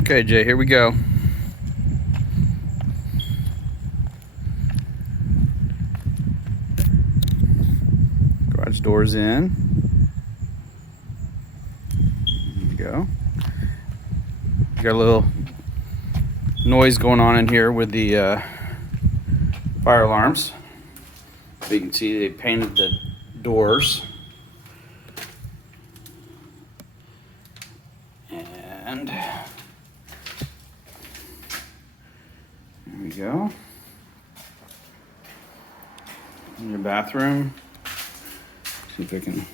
Okay, Jay, here we go. Garage doors in. There we go. Got a little noise going on in here with the fire alarms. So you can see they painted the doors. And there we go. In your bathroom. See if I can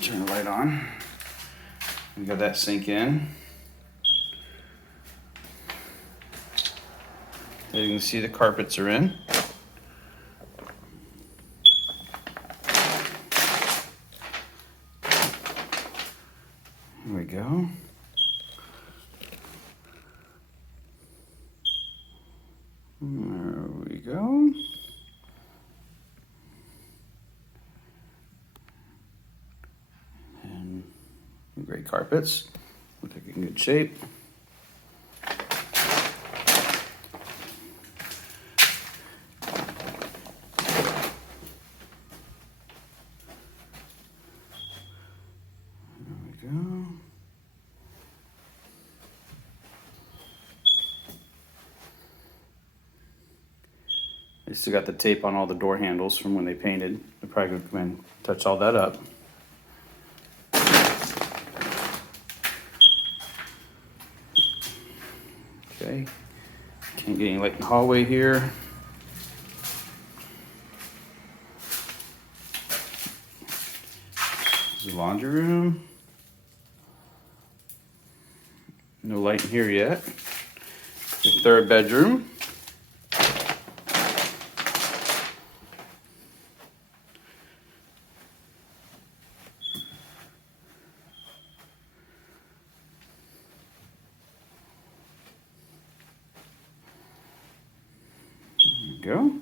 turn the light on. We got that sink in. As you can see, the carpets are in. Here we go. There we go. And great carpets. Look like in good shape. There we go. They still got the tape on all the door handles from when they painted. They probably could come in and touch all that up. Okay. Can't get any light in the hallway here. This is the laundry room. No light in here yet. The third bedroom. Go.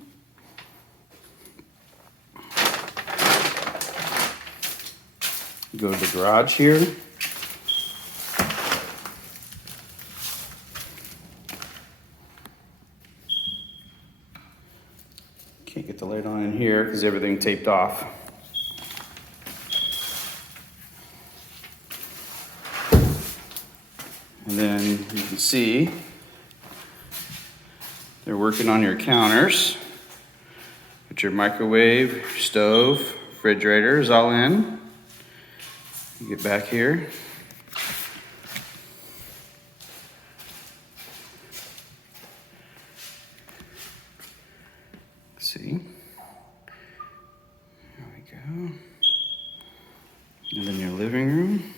Go to the garage here. Can't get the light on in here because everything taped off. And then you can see they're working on your counters. Put your microwave, your stove, refrigerator is all in. You get back here. See? There we go. And then your living room.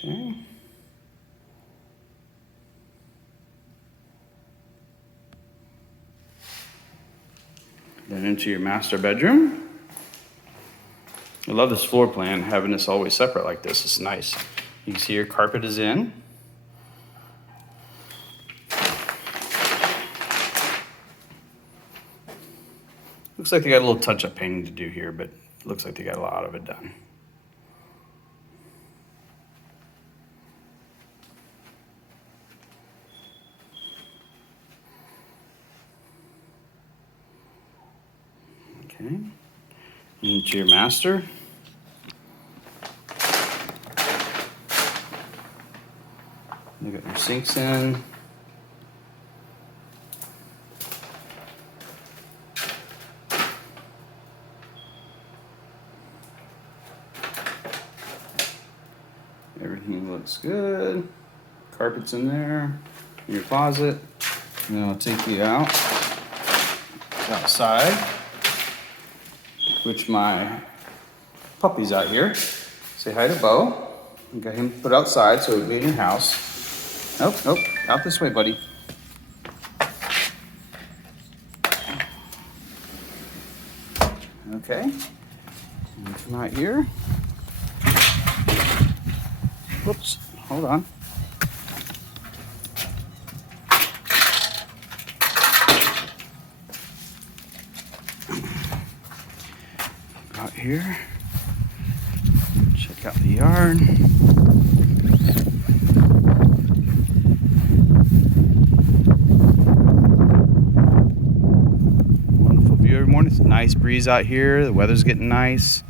Okay. Then into your master bedroom. I love this floor plan, having this always separate like this. It's nice. You can see your carpet is in. Looks like they got a little touch-up painting to do here, but it looks like they got a lot of it done. Okay, into your master. You got your sinks in. Everything looks good. Carpet's in there. In your closet. And then I'll take you outside. Which my puppy's out here. Say hi to Bo. I got him put outside so he'll be in your house. Nope, out this way, buddy. Okay. And come out here. Whoops. Hold on. Out here. Check out the yard. Wonderful view every morning. It's a nice breeze out here. The weather's getting nice.